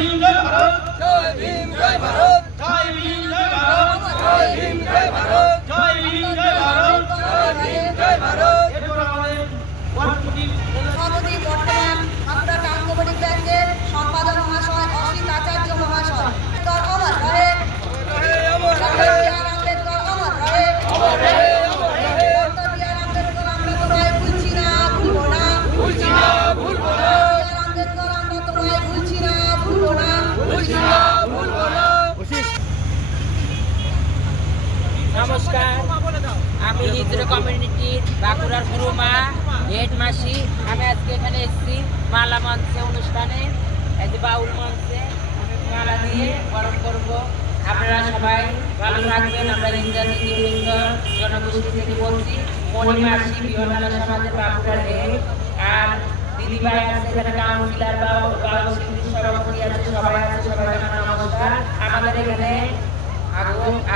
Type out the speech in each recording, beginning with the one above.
ভীম জয় ভারত, জয় ভীম জয় ভারত, জয় ভীম জয় ভারত, জয় ভীম জয় ভারত, জয় ভীম জয় ভারত। জয় ভীম জয় ভারত। এরপর আমাদের সভাপতি সভাপতি বর্তমান বাঁকুড়া টাউন কমিটি ব্যাংকের সম্পাদক মহাশয় অসিত আচার্য মহাশয় অমর রহে, ডক্টর বি আর আম্বেদকর অমর রহে, অমর রহে, অমর রহে। ডক্টর বি আর আম্বেদকর আমরা তোমায় ভুলছি না, ভুলবো না, ভুলছি না, ভুলবো না, বি আর আম্বেদকর আমরা তোমায় ভুলছি না, ভুলবো না। ভুলছি না, ভুলবো না। নমস্কার, আমি হিজড়ে কমিউনিটির বাঁকুড়ার গুরুমা হেড মাসি। আমি আজকে এখানে এসেছি মালা মঞ্চে অনুষ্ঠানে, এই যে বাউল মঞ্চে আমি মালা দিয়ে বরণ করবো। আপনারা সবাই ভালো থাকবেন। আমরা ইংরাজি বিভিন্ন জনগোষ্ঠী থেকে বলছি। মণি মাসি বিহনালা সমাজের বাঁকুড়ার হেড, আর দিদিভাই আছে এখানে কাউন্সিলর বা বাউল শিল্পী সভাপতি আছে, সবাই আছে, সবাইকে আমার নমস্কার। আমাদের এখানে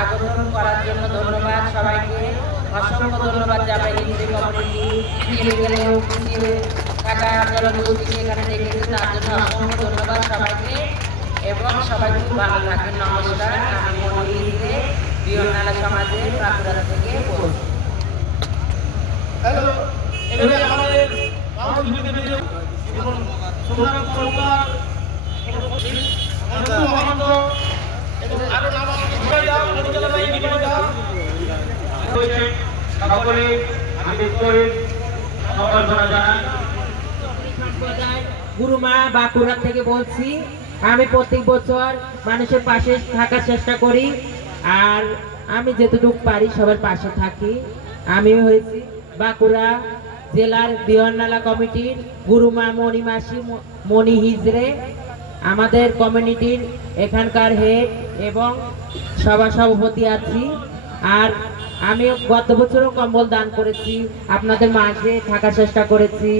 আগমন করার জন্য ধন্যবাদ সবাইকে, অসংখ্য ধন্যবাদ। যারা হিন্দু কমিউনিটি থাকা জনগোষ্ঠীকে এখানে ডেকেছে তার জন্য অসংখ্য ধন্যবাদ সবাইকে, এবং সবাই খুব ভালো থাকবেন। নমস্কার, আমি মন্দিরে বিহনালা সমাজের বাঁকুড়া থেকে বলছি। হ্যালো, এবারে আমাদের বাউল শিল্পীদের এবং সোমনাথ সরকার মহান্ত এবং আরো নাম পরিচালনা সকলে আমি সম্বর্ধনা জানাই। গুরুমা বাঁকুড়া থেকে বলছি। আমি প্রত্যেক বছর মানুষের পাশে থাকার চেষ্টা করি, আর আমি যেতটুকু পারি সবার পাশে থাকি। আমি হয়েছি বাঁকুড়া জেলার বিহনালা কমিটির গুরুমা মণি মাসি মণি হিজড়ে, আমাদের কমিউনিটির এখানকার হেড এবং সভাপতি আছি। আর আমি গত বছরও কম্বল দান করেছি, আপনাদের মাঝে থাকার চেষ্টা করেছি।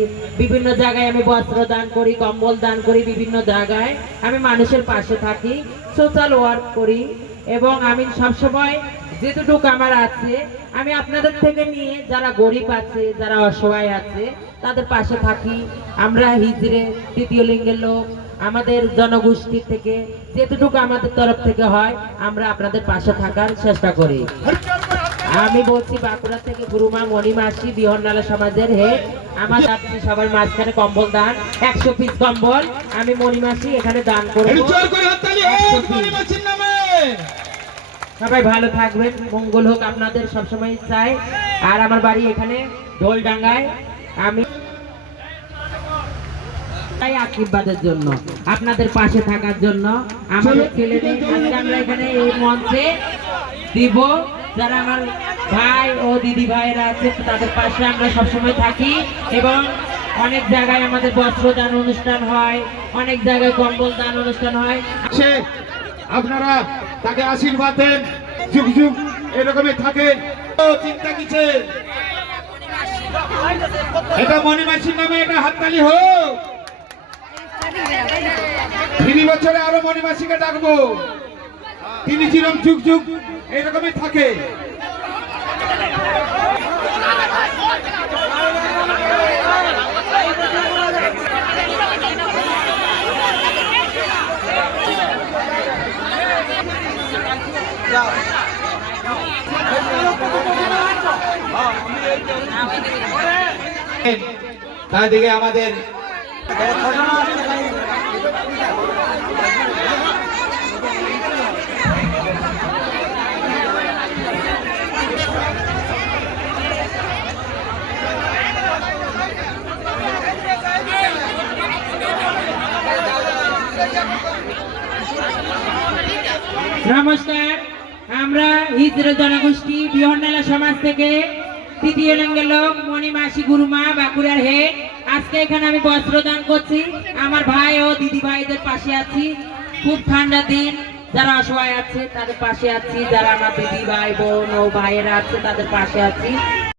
বিভিন্ন জায়গায় আমি বস্ত্র দান করি, কম্বল দান করি, বিভিন্ন জায়গায় আমি মানুষের পাশে থাকি, সোশ্যাল ওয়ার্ক করি। এবং আমি সবসময় যেটুকু আমার আছে আমি আপনাদের থেকে নিয়ে যারা গরিব আছে, যারা অসহায় আছে তাদের পাশে থাকি। আমরা হিজড়ে তৃতীয় লিঙ্গের লোক, আমাদের জনগোষ্ঠী থেকে যেটুকু আমাদের তরফ থেকে হয় আমরা আপনাদের পাশে থাকার চেষ্টা করি। আমি বলছি বাঁকুড়া থেকে গুরুমা মণি মাসি বিহনালা সমাজের হেড। আমার যাচ্ছি সবার মাঝখানে কম্বল দান, 100 পিস কম্বল আমি মণি মাসি এখানে দান করবো। সবাই ভালো থাকবেন, মঙ্গল হোক আপনাদের সবসময় চাই। আর আমার বাড়ি এখানে ঢোলডাঙ্গায়। আমি আশীর্বাদের জন্য, আপনাদের পাশে থাকার জন্য, আমাদের ছেলেদের আজকে আমরা এখানে এই মঞ্চে দিব। যারা আমার ভাই ও দিদি ভাইয়েরা আছে তাদের পাশে আমরা সবসময় থাকি, এবং অনেক জায়গায় আমাদের বস্ত্র দান অনুষ্ঠান হয়, অনেক জায়গায় কম্বল দান অনুষ্ঠান হয়। আপনারা তাকে আশীর্বাদ দেন, যুগ যুগ এরকমই থাকে। চিন্তা কিছে এটা মণি মাসির নামে এটা হাততালি হোক। 3 বছরে আরো মণি মাসিকে ডাকবো, তিনি চিরম যুগ যুগ এরকমই থাকে। তার দিকে আমাদের নমস্কার, আমরা হিজড়ে জনগোষ্ঠী বিহনালা সমাজ থেকে তৃতীয় লিঙ্গের লোক মণি মাসি গুরুমা বাঁকুড়ার হেড। আজকে এখানে আমি বস্ত্র দান করছি, আমার ভাই ও দিদি ভাইদের পাশে আছি। খুব ঠান্ডা দিন, যারা অসহায় আছে তাদের পাশে আছি, যারা আমার দিদি ভাই বোন ও ভাইয়েরা আছে তাদের পাশে আছি।